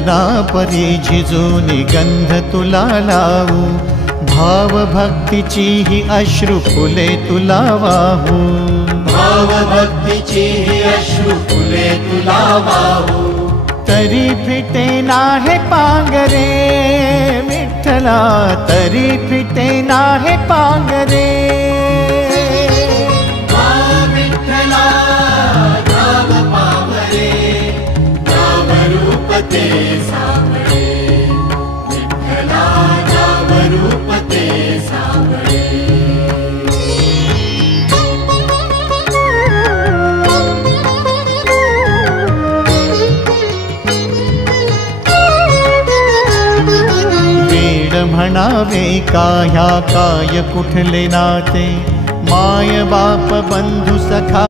चंदना परी झिजूनी गंध तुला लावू, भाव भक्तीची ही अश्रु फुले तुला वाहू, भाव भक्तीची ही अश्रु फुले तुला वाहू। तरी फिटे नाहे पांगरे विठ्ठला, तरी फिटे नाहे पांगरे। विठ्ठला नाम पावरे, नाम रूप ते सावळे, विठ्ठला नाम रूप ते सावळे। म्हणावे का ह्या काय कुठले नाते, माय बाप बंधू सखा